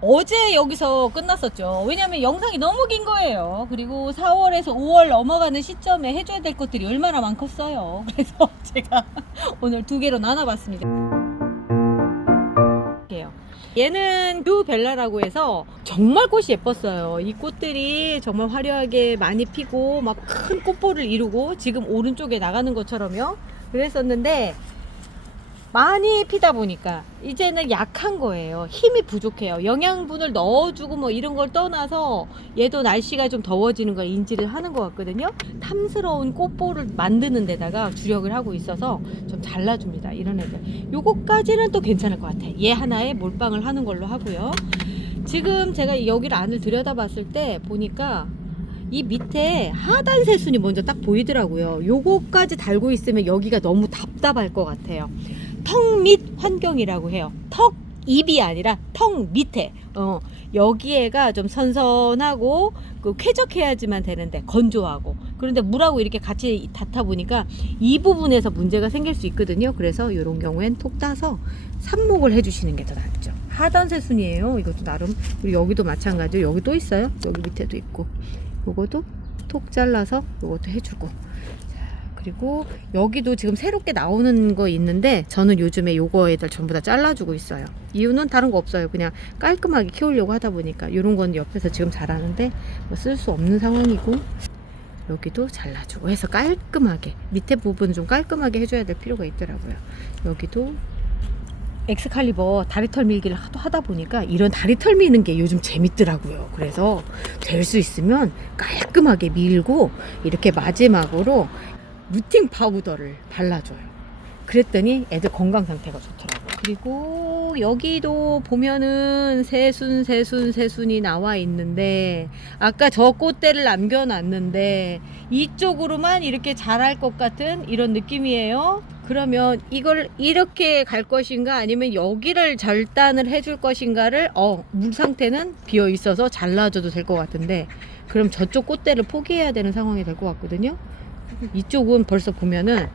어제 여기서 끝났었죠. 왜냐면 영상이 너무 긴 거예요. 그리고 4월에서 5월 넘어가는 시점에 해줘야 될 것들이 얼마나 많겠어요. 그래서 제가 오늘 두 개로 나눠봤습니다. 얘는 뷰벨라라고 해서 정말 꽃이 예뻤어요. 이 꽃들이 정말 화려하게 많이 피고 막 큰 꽃볼을 이루고 지금 오른쪽에 나가는 것처럼요. 그랬었는데 많이 피다 보니까 이제는 약한 거예요. 힘이 부족해요. 영양분을 넣어주고 뭐 이런 걸 떠나서 얘도 날씨가 좀 더워지는 걸 인지를 하는 것 같거든요. 탐스러운 꽃볼을 만드는 데다가 주력을 하고 있어서 좀 잘라줍니다. 이런 애들. 요거까지는 또 괜찮을 것 같아. 얘 하나에 몰빵을 하는 걸로 하고요. 지금 제가 여기를 안을 들여다봤을 때 보니까 이 밑에 하단 새순이 먼저 딱 보이더라고요. 요거까지 달고 있으면 여기가 너무 답답할 것 같아요. 턱 밑 환경이라고 해요. 턱 입이 아니라 턱 밑에 여기에가 좀 선선하고 쾌적해야지만 되는데 건조하고, 그런데 물하고 이렇게 같이 닿다 보니까 이 부분에서 문제가 생길 수 있거든요. 그래서 이런 경우엔 톡 따서 삽목을 해주시는 게 더 낫죠. 하단 새순이에요. 이것도 나름. 그리고 여기도 마찬가지로 여기 또 있어요. 여기 밑에도 있고, 요것도 톡 잘라서 요것도 해주고. 그리고 여기도 지금 새롭게 나오는 거 있는데 저는 요즘에 요거 애들 전부 다 잘라주고 있어요. 이유는 다른 거 없어요. 그냥 깔끔하게 키우려고 하다 보니까. 이런 건 옆에서 지금 자라는데 뭐 쓸 수 없는 상황이고, 여기도 잘라주고 해서 깔끔하게 밑에 부분 좀 깔끔하게 해줘야 될 필요가 있더라고요. 여기도 엑스칼리버 다리털 밀기를 하다 보니까 이런 다리털 미는 게 요즘 재밌더라고요. 그래서 될 수 있으면 깔끔하게 밀고 이렇게 마지막으로 루팅 파우더를 발라줘요. 그랬더니 애들 건강 상태가 좋더라고요. 그리고 여기도 보면은 새순이 나와 있는데, 아까 저 꽃대를 남겨놨는데 이쪽으로만 이렇게 자랄 것 같은 이런 느낌이에요. 그러면 이걸 이렇게 갈 것인가 아니면 여기를 절단을 해줄 것인가를 물 상태는 비어 있어서 잘라줘도 될 것 같은데, 그럼 저쪽 꽃대를 포기해야 되는 상황이 될 것 같거든요. 이쪽은 벌써 보면은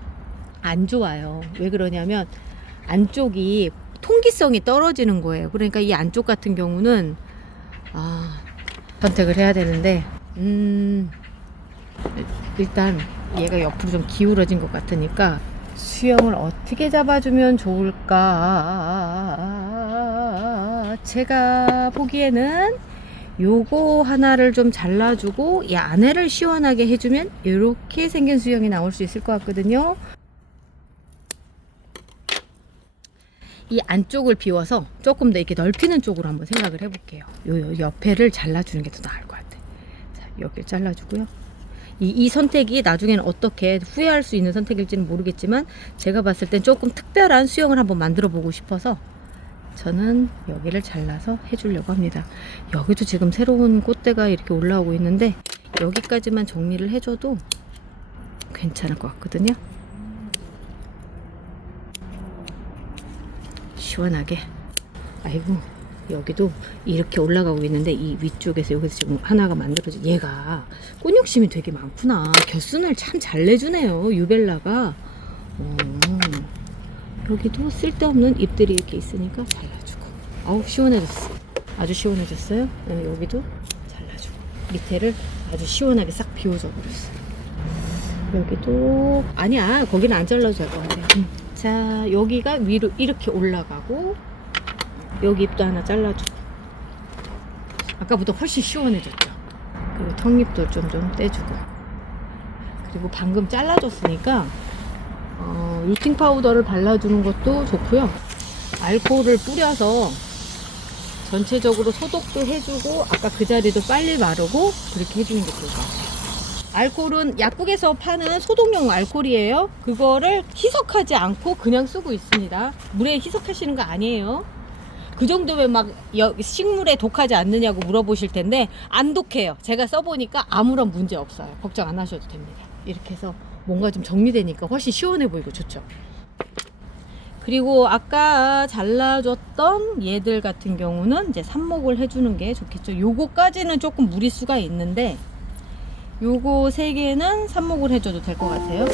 안 좋아요. 왜 그러냐면 안쪽이 통기성이 떨어지는 거예요. 그러니까 이 안쪽 같은 경우는 선택을 해야 되는데 일단 얘가 옆으로 좀 기울어진 것 같으니까 수영을 어떻게 잡아주면 좋을까. 제가 보기에는 요거 하나를 좀 잘라주고 이 안에를 시원하게 해주면 이렇게 생긴 수영이 나올 수 있을 것 같거든요. 이 안쪽을 비워서 조금 더 이렇게 넓히는 쪽으로 한번 생각을 해볼게요. 요 옆에를 잘라주는 게 더 나을 것 같아. 자, 여기를 잘라주고요. 이 선택이 나중에는 어떻게 후회할 수 있는 선택일지는 모르겠지만 제가 봤을 땐 조금 특별한 수영을 한번 만들어 보고 싶어서 저는 여기를 잘라서 해주려고 합니다. 여기도 지금 새로운 꽃대가 이렇게 올라오고 있는데 여기까지만 정리를 해줘도 괜찮을 것 같거든요. 시원하게. 아이고, 여기도 이렇게 올라가고 있는데 이 위쪽에서 여기서 지금 하나가 만들어져. 얘가 꽃 욕심이 되게 많구나. 겨순을 참 잘 내주네요, 유벨라가. 여기도 쓸데없는 잎들이 이렇게 있으니까 잘라주고. 아우, 시원해졌어. 아주 시원해졌어요. 여기도 잘라주고 밑에를 아주 시원하게 싹 비워줘 버렸어. 여기도 아니야, 거기는 안 잘라도 될 것 같아. 자, 여기가 위로 이렇게 올라가고 여기 잎도 하나 잘라주고. 아까보다 훨씬 시원해졌죠. 그리고 턱잎도 좀 떼주고. 그리고 방금 잘라줬으니까 루팅 파우더를 발라주는 것도 좋고요. 알코올을 뿌려서 전체적으로 소독도 해주고 아까 그 자리도 빨리 마르고 그렇게 해주는 게 좋을 것 같아요. 알코올은 약국에서 파는 소독용 알코올이에요. 그거를 희석하지 않고 그냥 쓰고 있습니다. 물에 희석하시는 거 아니에요. 그 정도면 막 식물에 독하지 않느냐고 물어보실 텐데 안 독해요. 제가 써보니까 아무런 문제 없어요. 걱정 안 하셔도 됩니다. 이렇게 해서 뭔가 좀 정리되니까 훨씬 시원해 보이고 좋죠. 그리고 아까 잘라줬던 얘들 같은 경우는 이제 삽목을 해주는 게 좋겠죠. 요거까지는 조금 무리수가 있는데 요거 3개는 삽목을 해줘도 될 것 같아요.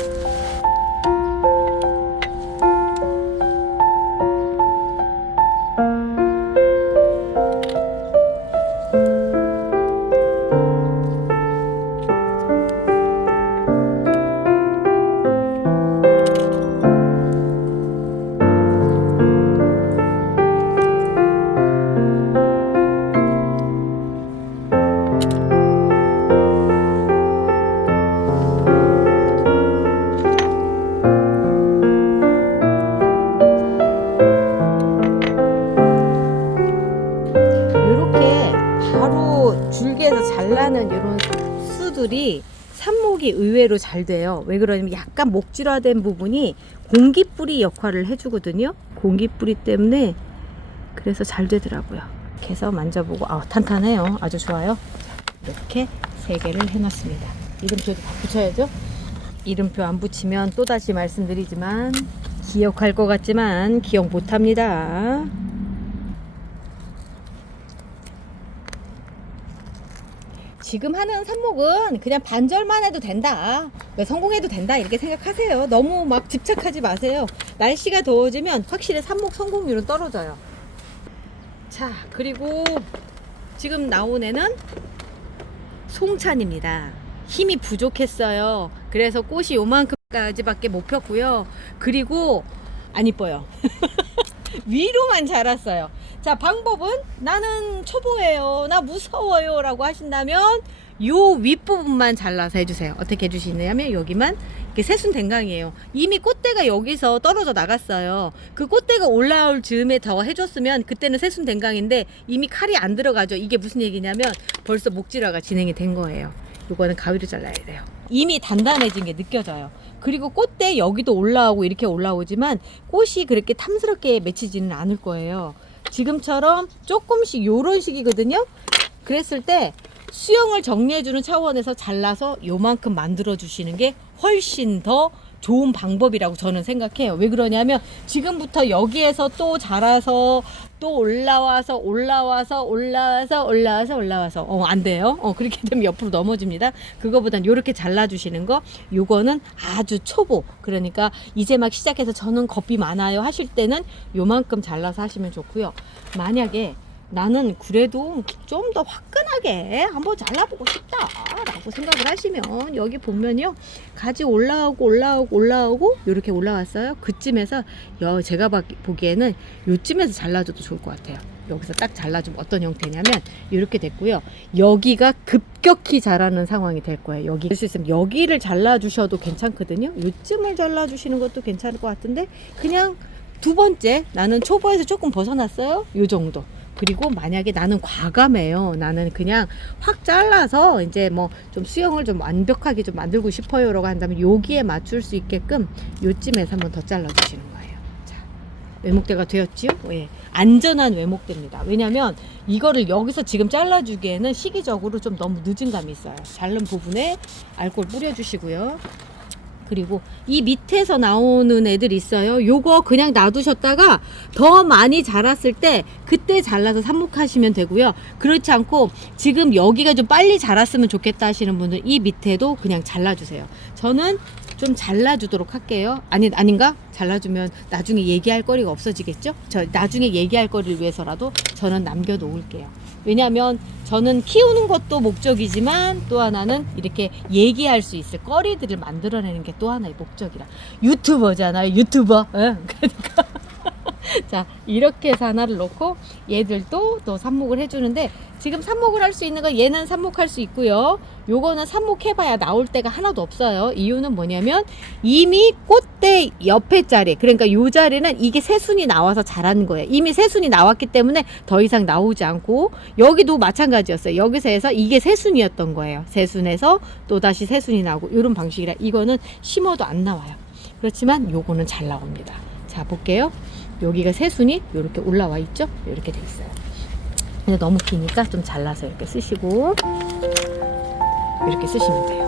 잘라는 이런 수들이 삽목이 의외로 잘 돼요. 왜 그러냐면 약간 목질화된 부분이 공기뿌리 역할을 해주거든요. 공기뿌리 때문에 그래서 잘 되더라고요. 이렇게 해서 만져보고 탄탄해요. 아주 좋아요. 이렇게 3개를 해놨습니다. 이름표도 다 붙여야죠. 이름표 안 붙이면 또다시 말씀드리지만 기억할 것 같지만 기억 못합니다. 지금 하는 삽목은 그냥 반절만 해도 된다, 성공해도 된다 이렇게 생각하세요. 너무 막 집착하지 마세요. 날씨가 더워지면 확실히 삽목 성공률은 떨어져요. 자, 그리고 지금 나온 애는 송찬입니다. 힘이 부족했어요. 그래서 꽃이 요만큼까지밖에 못 폈고요. 그리고 안 이뻐요. 위로만 자랐어요. 자, 방법은 나는 초보예요, 나 무서워요 라고 하신다면 요 윗부분만 잘라서 해주세요. 어떻게 해주시냐면 여기만 이렇게 새순댕강이에요. 이미 꽃대가 여기서 떨어져 나갔어요. 그 꽃대가 올라올 즈음에 더 해줬으면 그때는 새순댕강인데 이미 칼이 안 들어가죠. 이게 무슨 얘기냐면 벌써 목질화가 진행이 된 거예요. 요거는 가위로 잘라야 돼요. 이미 단단해진 게 느껴져요. 그리고 꽃대 여기도 올라오고 이렇게 올라오지만 꽃이 그렇게 탐스럽게 맺히지는 않을 거예요. 지금처럼 조금씩 요런 식이거든요. 그랬을 때 수영을 정리해주는 차원에서 잘라서 요만큼 만들어 주시는 게 훨씬 더 좋은 방법이라고 저는 생각해요. 왜 그러냐면 지금부터 여기에서 또 자라서 또 올라와서 안 돼요. 그렇게 되면 옆으로 넘어집니다. 그거보단 요렇게 잘라주시는 거, 요거는 아주 초보, 그러니까 이제 막 시작해서 저는 겁이 많아요 하실 때는 요만큼 잘라서 하시면 좋고요. 만약에 나는 그래도 좀 더 화끈하게 한번 잘라보고 싶다 라고 생각을 하시면 여기 보면요, 가지 올라오고 이렇게 올라왔어요. 그쯤에서 제가 보기에는 요쯤에서 잘라줘도 좋을 것 같아요. 여기서 딱 잘라주면 어떤 형태냐면 이렇게 됐고요. 여기가 급격히 자라는 상황이 될 거예요. 여기 할 수 있으면 여기를 잘라주셔도 괜찮거든요. 요쯤을 잘라주시는 것도 괜찮을 것 같은데, 그냥 두 번째, 나는 초보에서 조금 벗어났어요, 요 정도. 그리고 만약에 나는 과감해요, 나는 그냥 확 잘라서 이제 뭐 좀 수영을 좀 완벽하게 좀 만들고 싶어요 라고 한다면 여기에 맞출 수 있게끔 요쯤에서 한번 더 잘라 주시는 거예요. 자, 외목대가 되었지요? 예, 안전한 외목대입니다. 왜냐면 이거를 여기서 지금 잘라주기에는 시기적으로 좀 너무 늦은 감이 있어요. 자른 부분에 알코올 뿌려주시고요. 그리고 이 밑에서 나오는 애들 있어요. 요거 그냥 놔두셨다가 더 많이 자랐을 때 그때 잘라서 삽목하시면 되고요. 그렇지 않고 지금 여기가 좀 빨리 자랐으면 좋겠다 하시는 분들 이 밑에도 그냥 잘라주세요. 저는 좀 잘라주도록 할게요. 아닌가? 잘라주면 나중에 얘기할 거리가 없어지겠죠? 저 나중에 얘기할 거리를 위해서라도 저는 남겨놓을게요. 왜냐하면 저는 키우는 것도 목적이지만 또 하나는 이렇게 얘기할 수 있을 거리들을 만들어내는 게 또 하나의 목적이라. 유튜버잖아요, 유튜버. 응? 그러니까 자, 이렇게 해서 하나를 놓고 얘들도 또 삽목을 해주는데, 지금 삽목을 할 수 있는 건 얘는 삽목할 수 있고요. 요거는 삽목해봐야 나올 데가 하나도 없어요. 이유는 뭐냐면 이미 꽃대 옆에 자리, 그러니까 요 자리는 이게 새순이 나와서 자란 거예요. 이미 새순이 나왔기 때문에 더 이상 나오지 않고, 여기도 마찬가지였어요. 여기서 해서 이게 새순이었던 거예요. 새순에서 또다시 새순이 나오고 이런 방식이라 이거는 심어도 안 나와요. 그렇지만 요거는 잘 나옵니다. 자, 볼게요. 여기가 새순이 이렇게 올라와 있죠? 이렇게 돼 있어요. 근데 너무 기니까 좀 잘라서 이렇게 쓰시고 이렇게 쓰시면 돼요.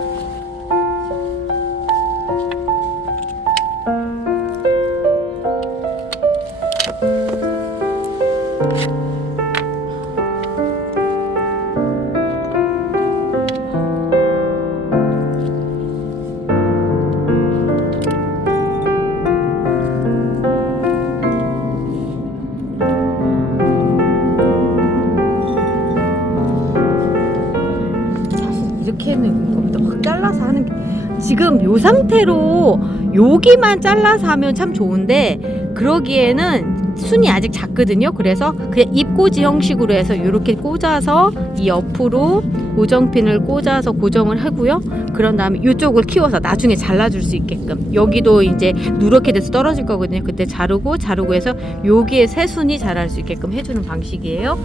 이렇게 하는 겁니다. 확 잘라서 하는 게, 지금 요 상태로 여기만 잘라서 하면 참 좋은데 그러기에는 순이 아직 작거든요. 그래서 그냥 잎꽂이 형식으로 해서 이렇게 꽂아서 이 옆으로 고정핀을 꽂아서 고정을 하고요. 그런 다음에 이쪽을 키워서 나중에 잘라줄 수 있게끔, 여기도 이제 누렇게 돼서 떨어질 거거든요. 그때 자르고 해서 여기에 새순이 자랄 수 있게끔 해주는 방식이에요.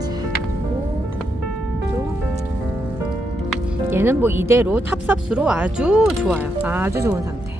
자, 그리고 얘는 뭐 이대로 탑삽수로 아주 좋아요. 아주 좋은 상태.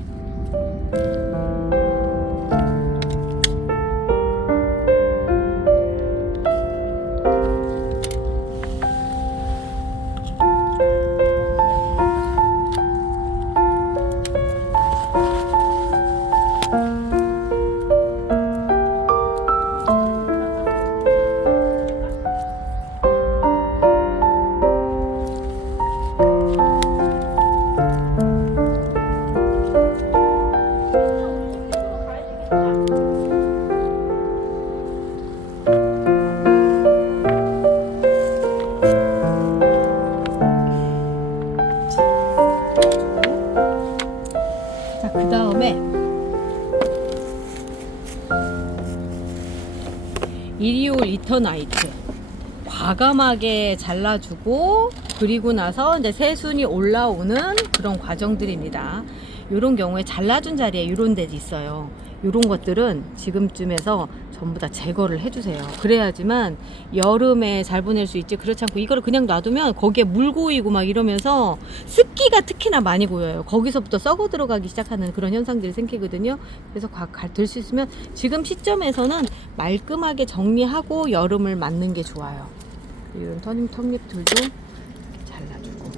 그 다음에 이리올 이터나이트 과감하게 잘라주고, 그리고 나서 이제 새순이 올라오는 그런 과정들입니다. 이런 경우에 잘라준 자리에 이런 데도 있어요. 이런 것들은 지금쯤에서 전부 다 제거를 해주세요. 그래야지만 여름에 잘 보낼 수 있지. 그렇지 않고 이거를 그냥 놔두면 거기에 물 고이고 막 이러면서 습기가 특히나 많이 고여요. 거기서부터 썩어 들어가기 시작하는 그런 현상들이 생기거든요. 그래서 될 수 있으면 지금 시점에서는 말끔하게 정리하고 여름을 맞는 게 좋아요. 이런 턱잎들도 잘라주고,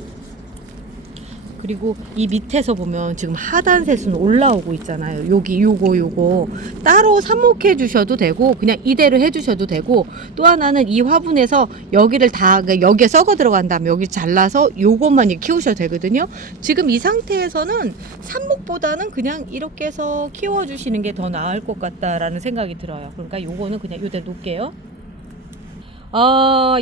그리고 이 밑에서 보면 지금 하단 새순 올라오고 있잖아요. 여기 요거 따로 삽목해 주셔도 되고 그냥 이대로 해 주셔도 되고, 또 하나는 이 화분에서 여기를 다 여기에 썩어 들어간 다음에 여기 잘라서 요것만 키우셔도 되거든요. 지금 이 상태에서는 삽목보다는 그냥 이렇게 해서 키워 주시는 게 더 나을 것 같다라는 생각이 들어요. 그러니까 요거는 그냥 요대로 놓을게요.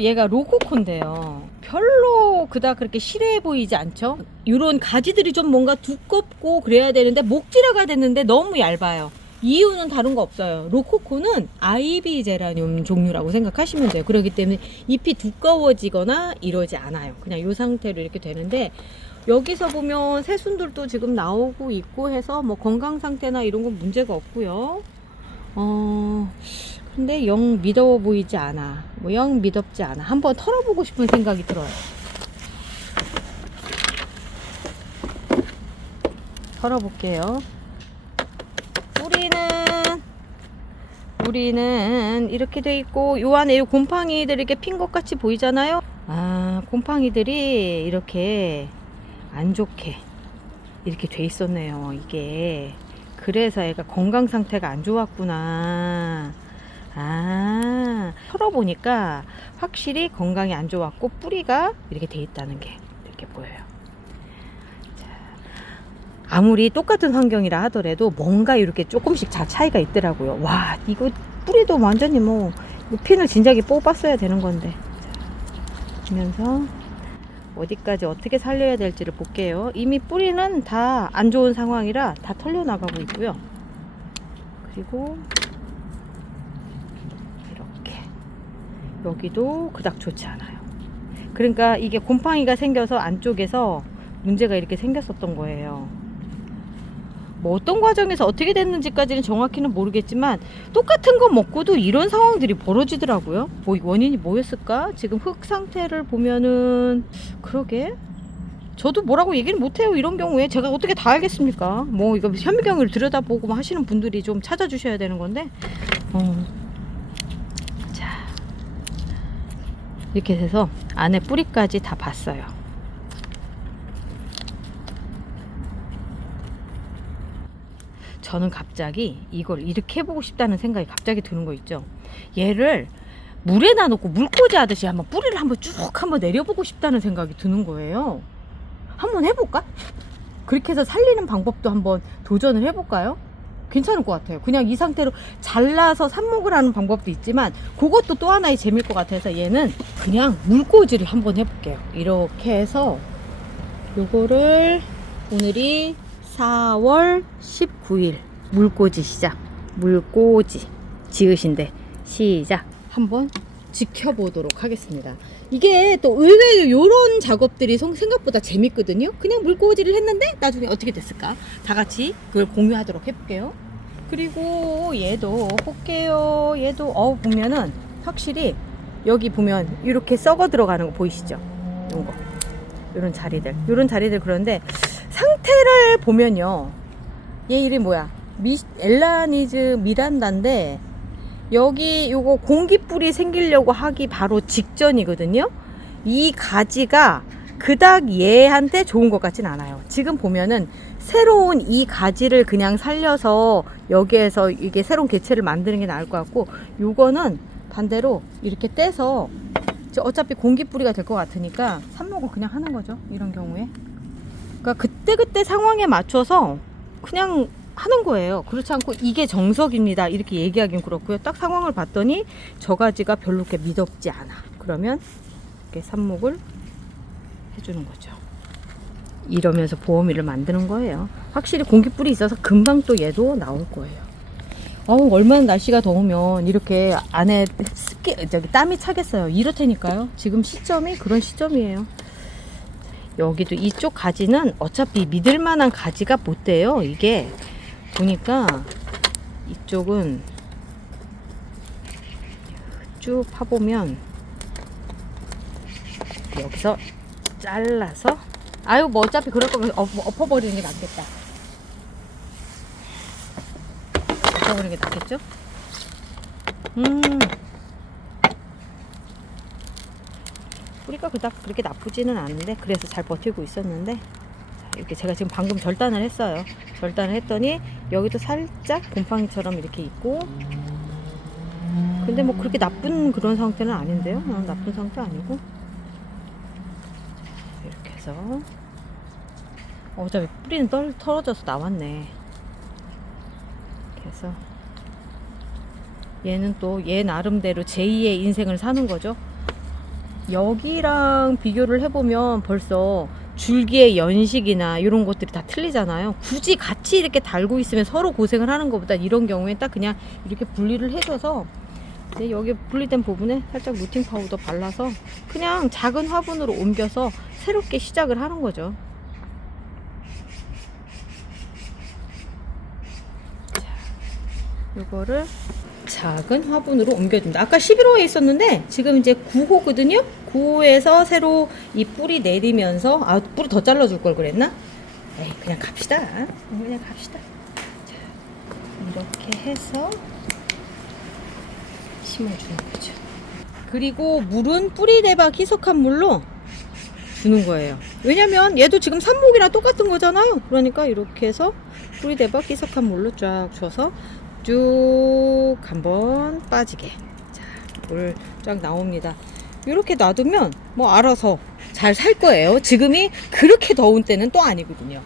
얘가 로코코인데요. 별로 그닥 그렇게 실해 보이지 않죠? 이런 가지들이 좀 뭔가 두껍고 그래야 되는데 목질화가 됐는데 너무 얇아요. 이유는 다른 거 없어요. 로코코는 아이비 제라늄 종류라고 생각하시면 돼요. 그렇기 때문에 잎이 두꺼워지거나 이러지 않아요. 그냥 이 상태로 이렇게 되는데, 여기서 보면 새순들도 지금 나오고 있고 해서 뭐 건강 상태나 이런 건 문제가 없고요. 근데 영 미더워 보이지 않아. 뭐 영 미덥지 않아. 한번 털어보고 싶은 생각이 들어요. 털어볼게요. 뿌리는 이렇게 돼 있고, 요 안에 요 곰팡이들 이렇게 핀 것 같이 보이잖아요. 곰팡이들이 이렇게 안 좋게 이렇게 돼 있었네요. 이게 그래서 얘가 건강 상태가 안 좋았구나. 털어보니까 확실히 건강이 안 좋았고 뿌리가 이렇게 돼 있다는 게 이렇게 보여요. 자, 아무리 똑같은 환경이라 하더라도 뭔가 이렇게 조금씩 차이가 있더라고요. 와, 이거 뿌리도 완전히 뭐 핀을 진작에 뽑았어야 되는 건데. 자, 보면서 어디까지 어떻게 살려야 될지를 볼게요. 이미 뿌리는 다 안 좋은 상황이라 다 털려나가고 있고요. 그리고 여기도 그닥 좋지 않아요. 그러니까 이게 곰팡이가 생겨서 안쪽에서 문제가 이렇게 생겼었던 거예요. 뭐 어떤 과정에서 어떻게 됐는지까지는 정확히는 모르겠지만 똑같은 거 먹고도 이런 상황들이 벌어지더라고요. 뭐 원인이 뭐였을까? 지금 흙 상태를 보면은 그러게 저도 뭐라고 얘기를 못해요. 이런 경우에 제가 어떻게 다 알겠습니까? 뭐 이거 현미경을 들여다보고 하시는 분들이 좀 찾아주셔야 되는 건데 이렇게 해서 안에 뿌리까지 다 봤어요. 저는 갑자기 이걸 이렇게 해보고 싶다는 생각이 갑자기 드는 거 있죠. 얘를 물에 놔놓고 물꽂이 하듯이 한번 뿌리를 한번 쭉 한번 내려보고 싶다는 생각이 드는 거예요. 한번 해볼까? 그렇게 해서 살리는 방법도 한번 도전을 해볼까요? 괜찮을 것 같아요. 그냥 이 상태로 잘라서 삽목을 하는 방법도 있지만 그것도 또 하나의 재미일 것 같아서 얘는 그냥 물꽂이를 한번 해볼게요. 이렇게 해서 요거를 오늘이 4월 19일 물꽂이 시작. 물꽂이 지으신데 시작. 한번 지켜보도록 하겠습니다. 이게 또 의외로 요런 작업들이 생각보다 재밌거든요. 그냥 물꽂이를 했는데 나중에 어떻게 됐을까? 다 같이 그걸 공유하도록 해볼게요. 그리고 얘도 볼게요. 얘도 보면은 확실히 여기 보면 이렇게 썩어 들어가는 거 보이시죠? 이런 거 요런 자리들. 그런데 상태를 보면요, 얘 이름이 뭐야, 엘라니즈 미란다인데 여기 요거 공기뿔이 생기려고 하기 바로 직전이거든요. 이 가지가 그닥 얘한테 좋은 것 같진 않아요. 지금 보면은 새로운 이 가지를 그냥 살려서 여기에서 이게 새로운 개체를 만드는 게 나을 것 같고, 요거는 반대로 이렇게 떼서 어차피 공기뿌리가 될 것 같으니까 삽목을 그냥 하는 거죠, 이런 경우에. 그러니까 그때그때 상황에 맞춰서 그냥 하는 거예요. 그렇지 않고 이게 정석입니다 이렇게 얘기하긴 그렇고요. 딱 상황을 봤더니 저 가지가 별로 그렇게 미덥지 않아. 그러면 이렇게 삽목을 해주는 거죠. 이러면서 보호미를 만드는 거예요. 확실히 공기뿔이 있어서 금방 또 얘도 나올 거예요. 얼마나 날씨가 더우면 이렇게 안에 땀이 차겠어요. 이렇다니까요. 지금 시점이 그런 시점이에요. 여기도 이쪽 가지는 어차피 믿을 만한 가지가 못 돼요. 이게 보니까 이쪽은 쭉 파보면 여기서 잘라서, 아유 뭐 어차피 그럴 거면 엎어버리는 게 낫겠다. 엎어버리는 게 낫겠죠? 뿌리가 그닥 그렇게 나쁘지는 않은데, 그래서 잘 버티고 있었는데, 자, 이렇게 제가 지금 방금 절단을 했어요. 절단을 했더니 여기도 살짝 곰팡이처럼 이렇게 있고, 근데 뭐 그렇게 나쁜 그런 상태는 아닌데요. 나쁜 상태 아니고, 이렇게 해서 어차피 뿌리는 털어져서 나왔네. 이렇게 해서 얘는 또 얘 나름대로 제2의 인생을 사는 거죠. 여기랑 비교를 해보면 벌써 줄기의 연식이나 이런 것들이 다 틀리잖아요. 굳이 같이 이렇게 달고 있으면 서로 고생을 하는 것보다 이런 경우엔 딱 그냥 이렇게 분리를 해줘서 이제 여기 분리된 부분에 살짝 루팅 파우더 발라서 그냥 작은 화분으로 옮겨서 새롭게 시작을 하는 거죠. 자, 요거를 작은 화분으로 옮겨줍니다. 아까 11호에 있었는데 지금 이제 9호거든요. 9호에서 새로 이 뿌리 내리면서, 뿌리 더 잘라줄 걸 그랬나? 에이, 그냥 갑시다. 그냥 갑시다. 자, 이렇게 해서 심어주는 거죠. 그리고 물은 뿌리대박 희석한 물로 주는 거예요. 왜냐면 얘도 지금 삽목이랑 똑같은 거잖아요. 그러니까 이렇게 해서 뿌리대박 희석한 물로 쫙 줘서 쭉 한번 빠지게, 자, 물 쫙 나옵니다. 이렇게 놔두면 뭐 알아서 잘 살 거예요. 지금이 그렇게 더운 때는 또 아니거든요.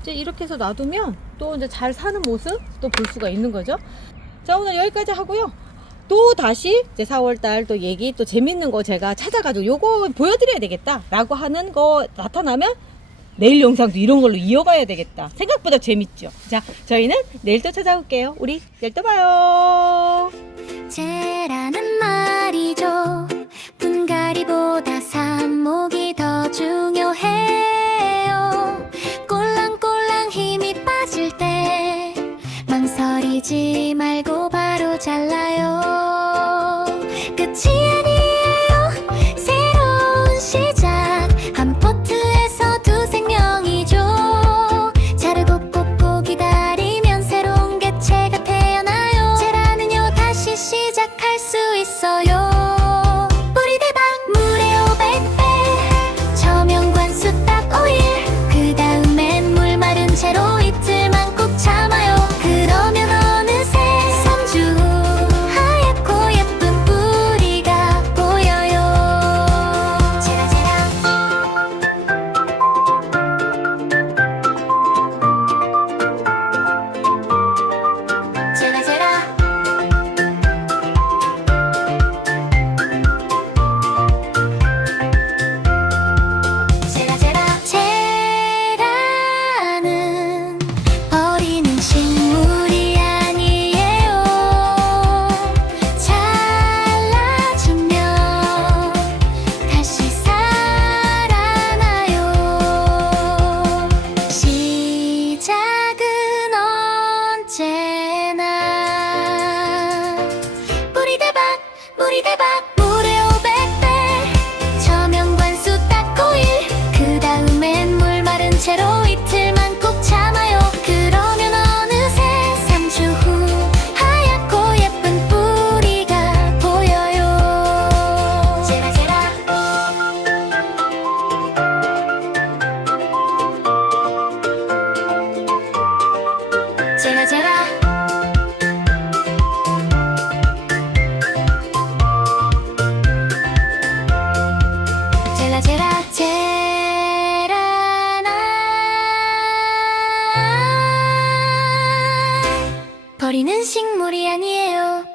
이제 이렇게 해서 놔두면 또 이제 잘 사는 모습 또 볼 수가 있는 거죠. 자, 오늘 여기까지 하고요. 또 다시 이제 4월달 또 얘기, 또 재밌는 거 제가 찾아가지고 요거 보여드려야 되겠다 라고 하는 거 나타나면 내일 영상도 이런 걸로 이어가야 되겠다. 생각보다 재밌죠. 자, 저희는 내일 또 찾아올게요. 우리 내일 또 봐요. 쟤라는 말이죠. 분갈이보다 삽목이 더 중요해요. 꼴랑꼴랑 힘이 빠질 때 망설이지 말고 바로 잘라요. 끝이 아니에요. 새로운 시작. 한 포트에서 두 생명이죠. 자르고 꽂고 기다리면 새로운 개체가 태어나요. 쟤라는요 다시 시작할 수 있어요. 뿌리대박 물에 500배 저명 관수 딱 5일. 그 다음엔 물 마른 채로 이틀만 꼭 참아요. 그러면 어느새 3주 후 하얗고 예쁜 뿌리가 보여요. 제라제라 제라제라 제라제라 제라는 버리는 식물이 아니에요. 잘라주면 다시 살아나요. 시작은 언제나 뿌리대박 물에 500배 버리는 식물이 아니에요.